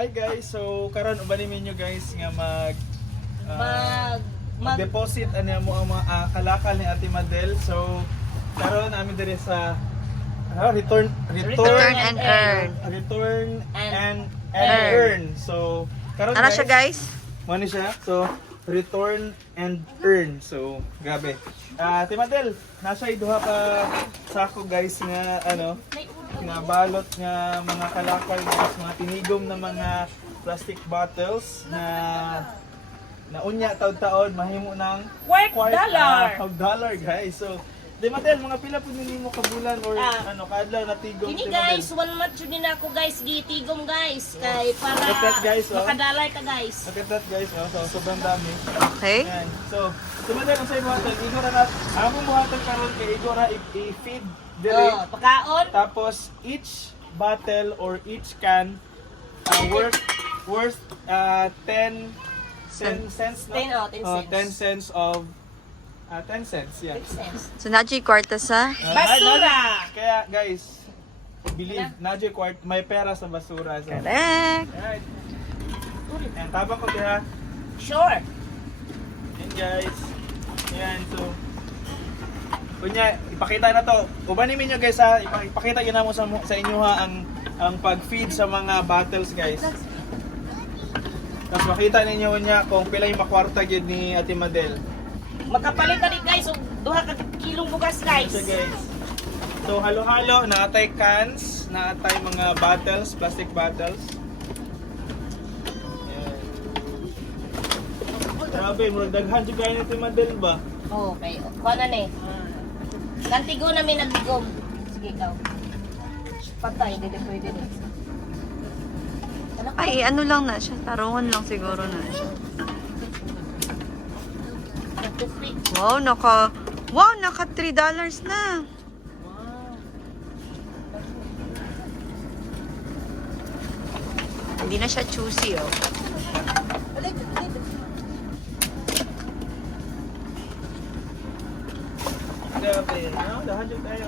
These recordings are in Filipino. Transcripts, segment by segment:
Hi guys, so karon ubanin ninyo guys nga mag-deposit ano mo ang mga kalakal ni Ate Madel. So karon namin dire sa return and earn. Return and earn. So karon Ano siya guys? Mo ni siya. So return and earn. So grabe. Ate Madel, nasa duha ka sako guys nga ano nga balot nga mga kalakal guys, mga tinigom na mga plastic bottles na unya taon-taon mahimo ng $1 guys. So Ate Madel, mga pila po nimo ka bulan or ano kadlaw na tigom? Kini guys, one month yun din ako guys, gitigom guys. Kay para guys, makadalay ka guys. Look at that guys, so sobrang dami. Okay. Yan. So, Ate Madel, ang sa'yo buhatag, igora na, ang buhatag karon kay igora i-feed dire. Pagkaon. Tapos each bottle or each can worth 10 cents, no? 10 cents. 10 cents, yeah. 10 cents. So nadyo kwarta sa Basura! Kaya guys, believe, nadyo kwart, may pera sa basura. So. correct. Alright. Yan, tabang ko diha. Sure. Yan guys. Yan, so. Kunya, ipakita na to. Ubanin niyo guys ha, ipakita yun na mo sa inyo ha ang pag-feed sa mga bottles guys. Tapos makita ninyo niya kung pila yung makwarta gyud ni Ate Madel. Magkapalit na rin guys, duha ka kilong bugas guys. So guys. So halo-halo, naatay cans, naatay mga bottles, plastic bottles. Yan. Grabe, murag daghan jud kay ni Ate Madel ba? Okay, kuha na ni. Kantigo namin nagtigom. Sige ikaw. Patay, hindi pwede din. Ay, ano lang na siya. Tarungan lang siguro na siya. Wow, naka $3 na. Hindi na siya choosy, oh. Grabe, no? Dahan jud tayo.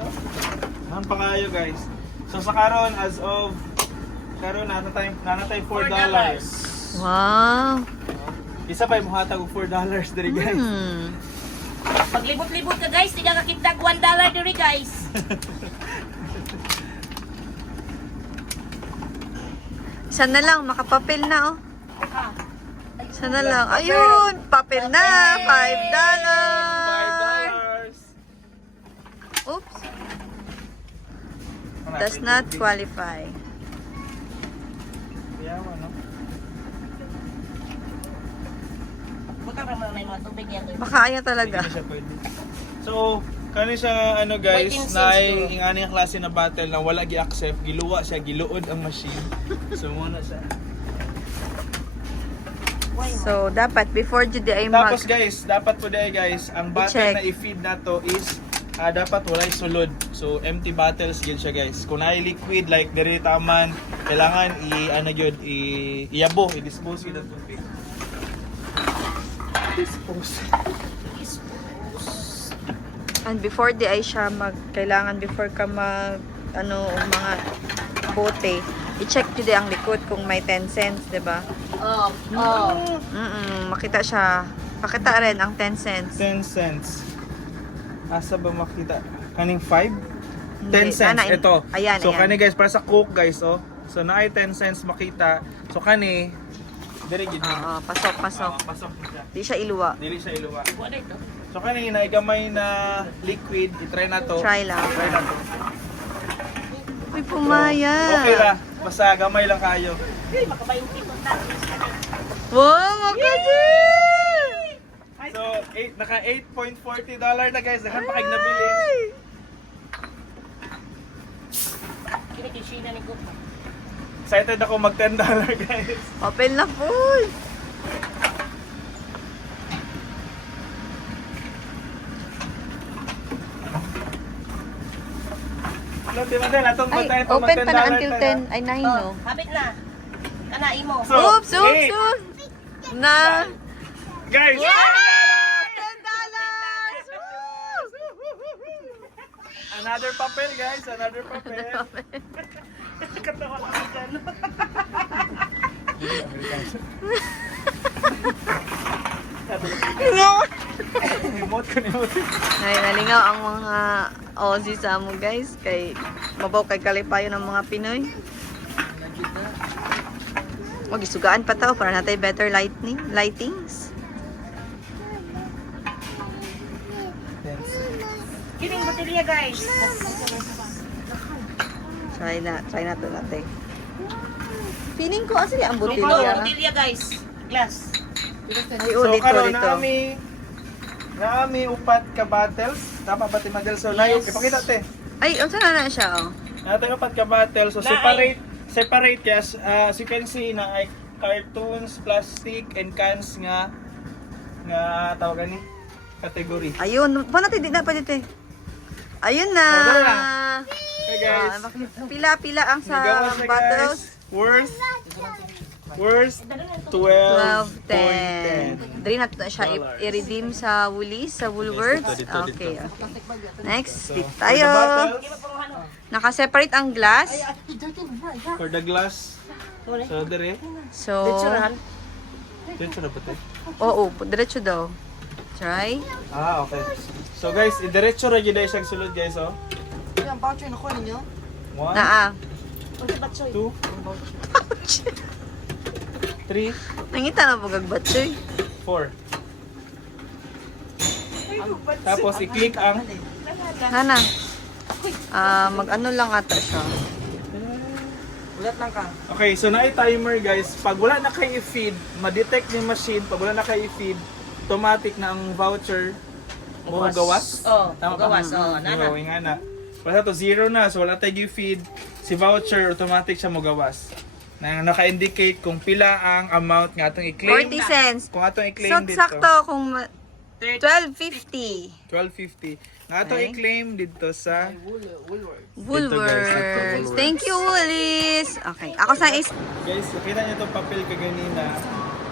Dahan pa kayo guys. So sa karon as of karon nanatay $4. Wow. Isa pa yung muhatag og $4 diri guys. Paglibot-libot ka guys, di ka kakitag $1 diri guys. Isa na lang, makapapel na, oh. Isa na lang. Ayun, papel na. $5. Oops. Does not qualify. Yawa, no? Buta pa mga may mga tubig yan. Baka ayaw talaga. Hindi na siya pwede. So, kani siya ano guys, Waiting na siguro. ingani ang klase na battle na wala gi-accept, giluwa siya, giluod ang machine. So muna siya. So, dapat before Judy ay Tapos guys, dapat po dahil guys, ang bottle I-check. na i-feed na to is dapat walay sulod. So empty bottles gyud siya guys. Kung ay liquid like diri taman, kailangan iyabo, i-dispose gyud ang tubig. Dispose. And before di ay siya kailangan before ka mga bote, i-check Judy ang likod kung may 10 cents, 'di ba? Makita siya. Pakita rin ang 10 cents. 10 cents. Asa ba makita? Kaning 5? 10 Hindi. cents. Ito. Ayan, So ayan. kani guys, para sa Coke guys, oh. So na ay 10 cents makita. So kani diri gid. Oo, pasok. Pasok na siya. Di siya iluwa. Dili siya iluwa. What ito? So kanina gamay na liquid, i-try na to. Try lang. Try na to. Uy, pumaya. Okay ra, basta gamay lang kayo. Hey, makabayong tipot na. Wow, makati! So, naka $8.40 na guys. Dahan pa kayong nabili. Kinikishina ni Cook. Excited ako mag $10 guys. Open na po. Hello, Timadel. Atong Ay, tayo to open mag $10 pa na until tayo. 10. Ay, 9, no? Habit na. Kanai mo. So, Oops. eight. Na. Guys! Yeah! $10! Another papel guys, another papel. Katawa lang dyan. Remote ko niyo. Ay, nalingaw ang mga Aussie sa amo guys. Kay mabaw kay kalipayo ng mga Pinoy. Magisugaan pa tao para natay better lightings. Kining botelya guys. Try na to natin. Feeling ko asli ang Botelya. botelya. Botelya guys. Glass. Ay, So dito, karon dito. naami upat ka bottles. Tama ba Timadel? So nayo ipakita te. Ay, unsa na siya oh. Natin upat ka bottles. So separate yes. As you can see na ay cartoons, plastic and cans nga tawagan ni category. Ayun, pa natin di na pa dito. Ayun na. So, dala na. Hey guys. Pila-pila ang sa Nagawa siya, bottles. guys. Worth 12.10. Dali na to siya i-redeem sa Woolies, sa Woolworths. Dito. Okay. Next, So, dito for the tayo. bottles, Naka-separate ang glass. for the glass. So dire. So, Dito na ba te? oo, diretso daw. Try. Okay. So guys, idiretso ra gyud siya sulod guys oh. Yung voucher na kuha ninyo? 1, Naa. 2, 3, Nangita na pag agbatsoy. 4. Tapos i-click ang Nana. Mag-ano lang ata siya. Ulat lang ka. Okay, so na timer guys. Pag wala na kayo i-feed, ma-detect ni machine. Pag wala na kayo i-feed, automatic na ang voucher mo gawas. Oh, Tama ba? gawas. Oh, nana. Oo, nga na. Basta to zero na, so wala tayo i-feed. Si voucher, automatic siya mo gawas. Na naka-indicate kung pila ang amount nga atong i-claim. 40 cents. Kung atong So, i-claim dito. sakto kung 12.50. 12.50. Nga atong Okay. i-claim dito sa Woolworths. Thank you, Woolies. Okay, ako sa is... guys, nakita niyo itong papel kaganina.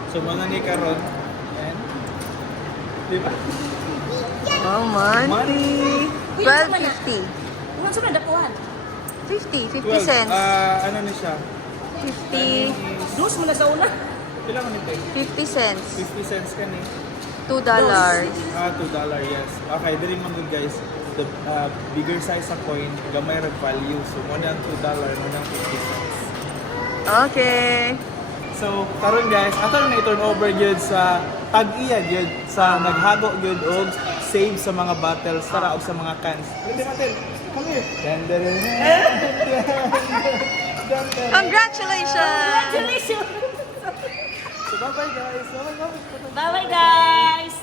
So, muna ni karon. Ayan. Di ba? Oh, money. 12.50. Kung saan dapuan? 50 12. cents. Ano na siya? 50, Dus mo na sa una. Kailan ka nito? 50 cents. 50 cents ka ni. $2. $2, yes. Okay, dili man good guys. The bigger size sa coin, gamay ra value. So, mo na ang $2, mo na ang 50 cents. Okay. So, karon guys, ato na i-turn over gyud sa tag-iya gyud sa naghago gyud og save sa mga bottles tara og sa mga cans. Pwede natin. Come here. Dan, dan, dan, dan, dan, dan. Congratulations! Congratulations! So, bye-bye guys. Bye-bye. Bye-bye guys!